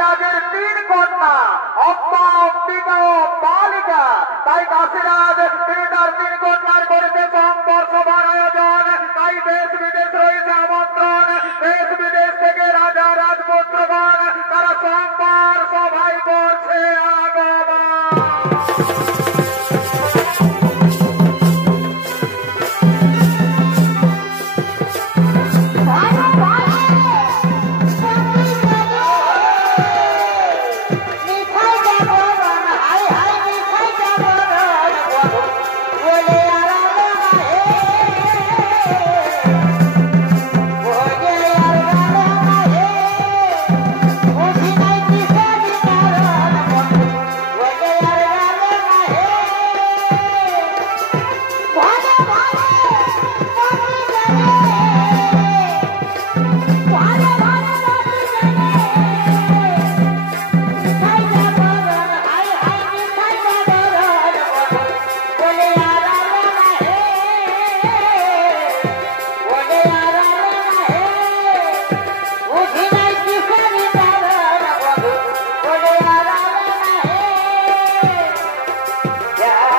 রাজের তিন কন্যা অম্বা অম্বিকা ও বালিকা। তাই কাশীরাজ তিনি তার তিন কন্যার করেছে সংবর সভার আয়োজন। তাই দেশ বিদেশ রয়েছে আমন্ত্রণ। দেশ বিদেশ থেকে রাজা রাজপুত্রগণ তারা সংবর সভায় করছে আগমন। Yeah.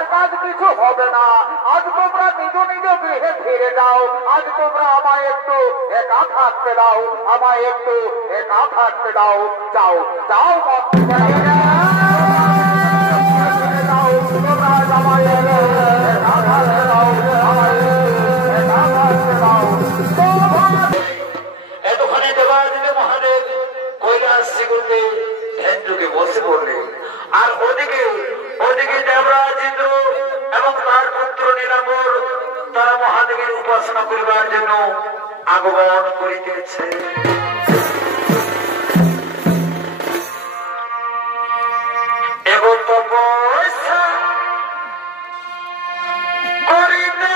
তোমার কাজ কিছু হবে না। আজ তোমরা নিজ নিজ গৃহে ফিরে যাও। আজ তোমরা আমায় একটু একা থাকতে দাও, আমায় একটু একা থাকতে দাও। যাও যাও মন্ত্রী, যাও তোমরা আমায় একা থাকতে দাও, আমায় একা থাকতে দাও। এতখানি দেবাদিদেব মহাদেব কৈলাস শ্রীগুরুতে ধ্যান যুগে বসে পড়লেন। আর ওদিকে দেবরাজ ইন্দ্র এবং তার পুত্র নীলাম্বর তারা মহাদেবের উপাসনা করিবার জন্য আগমন করিতেছে। এবং তপস্যা করিতে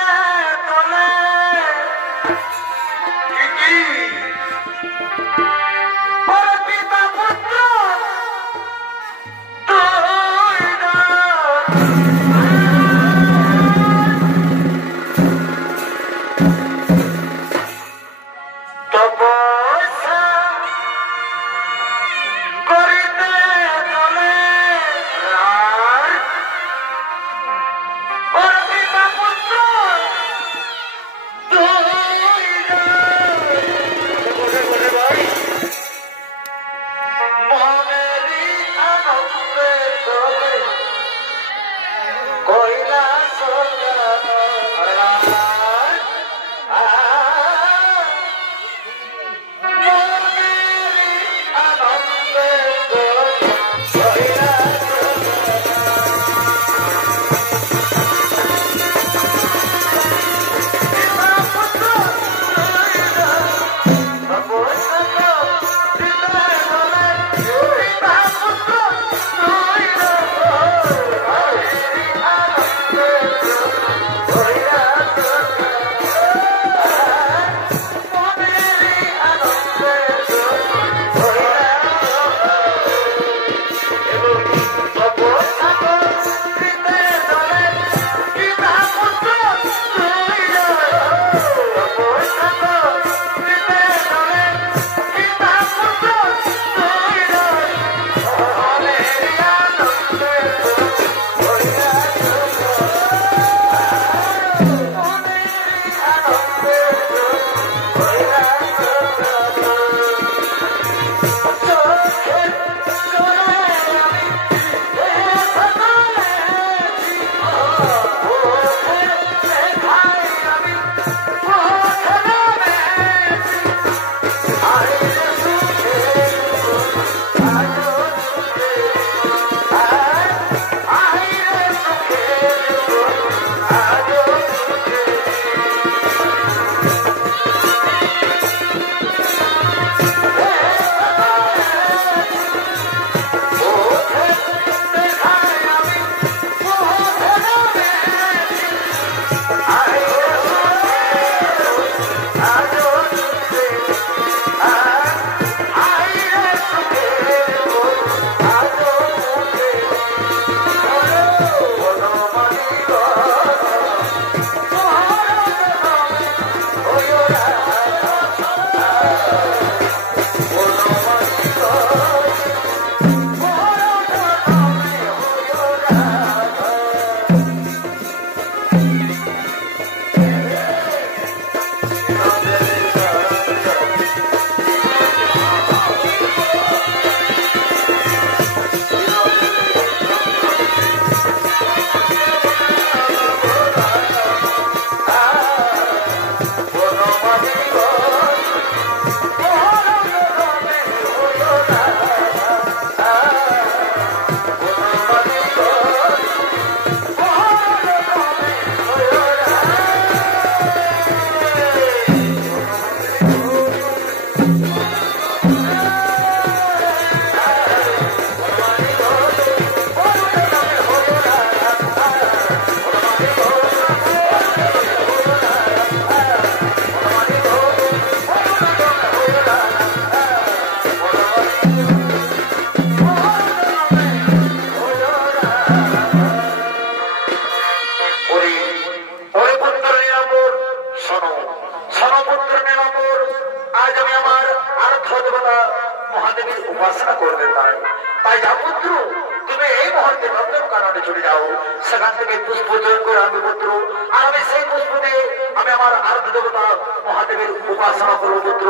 চলে তুমি এই মুহূর্তে নন্দন কাননে চলে যাও, সেখান থেকে পুষ্প চয়ন করে আনবে পুত্র। আর আমি সেই পুষ্প দিয়ে আমি আমার আরাধ্য দেবতা মহাদেবের উপাসনা করবো পুত্র,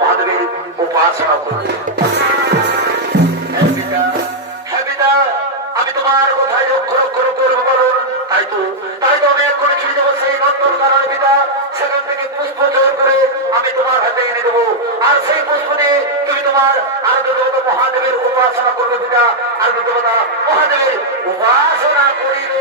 মহাদেবের উপাসনা করবো। আমি তোমার কোথায় অক্ষর অক্ষর করবো বলুন, তাই তো আমি এক্ষুনি ছুটে যাবো সেই নন্দন কানন পিতা, সেখান থেকে পুষ্প চয়ন করে আমি তোমার হাতে এনে দেবো। আর সেই পুষ্প দিয়ে তুমি তোমার আরাধ্য দেবতা মহাদেবের উপাসনা করবে পিতা, আরাধ্য দেবতা মহাদেবের উপাসনা করিবে।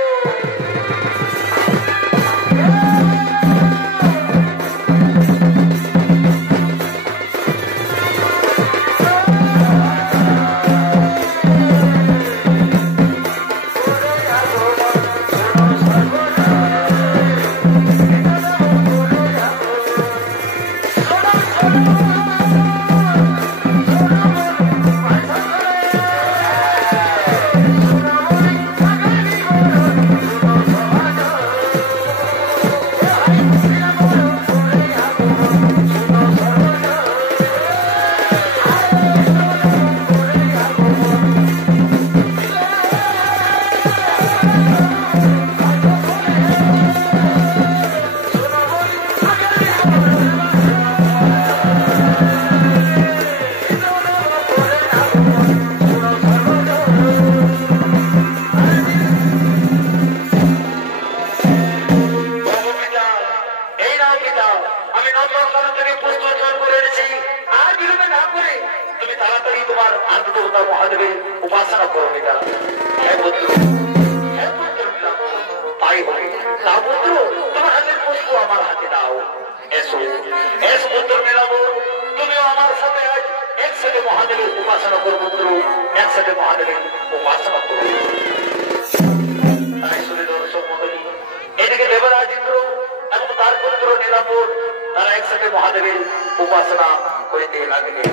মহাদেবের উপাসনা করো বেটা। হ্যাঁ পুত্র, হ্যাঁ পুত্র, তাই হবে। তা পুত্র, তোমার হাতের পুষ্প আমার হাতে দাও। এসো এসো পুত্র নিলাম, তুমিও আমার সাথে আজ একসাথে মহাদেবের উপাসনা করো পুত্র, একসাথে মহাদেবের উপাসনা করো। তাই শুনে দর্শক মন্ডলী, এদিকে দেবরাজ ইন্দ্র এবং তার পুত্র নীলাম্বর তারা একসাথে মহাদেবের উপাসনা করিতে লাগলেন।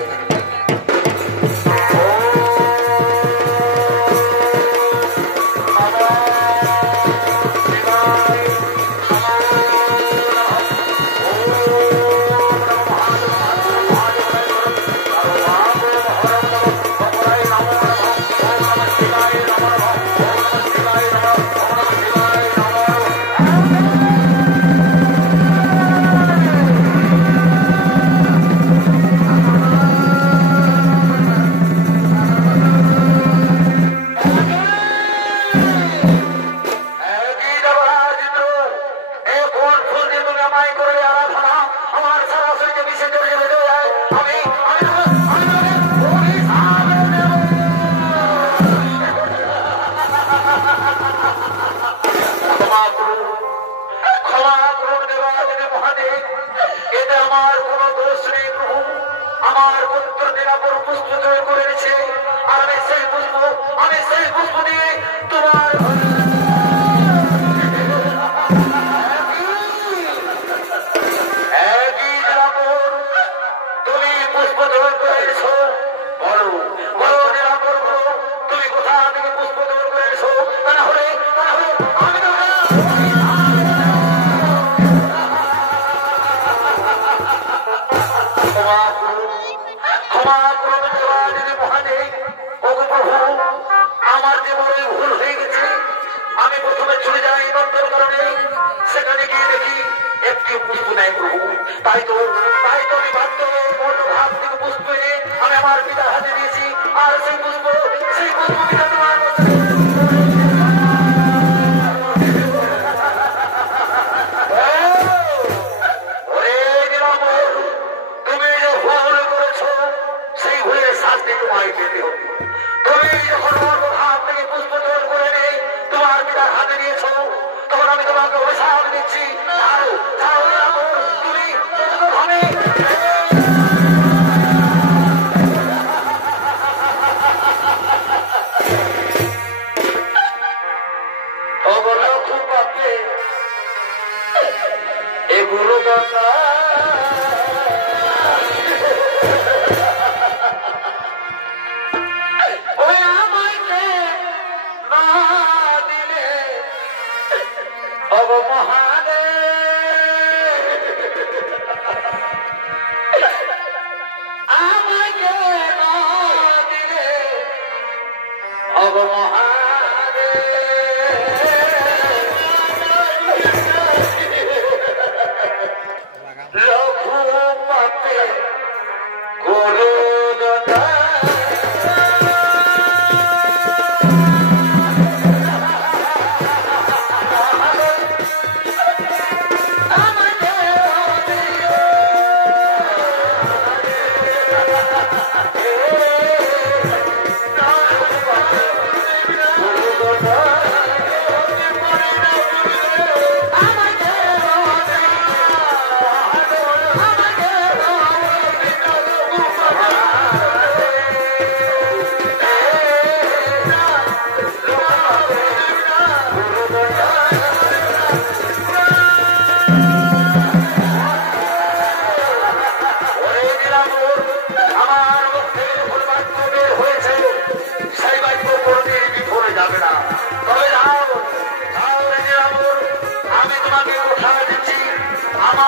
Oh,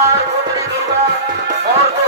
আর পুত্রী দুর্গা মর্ত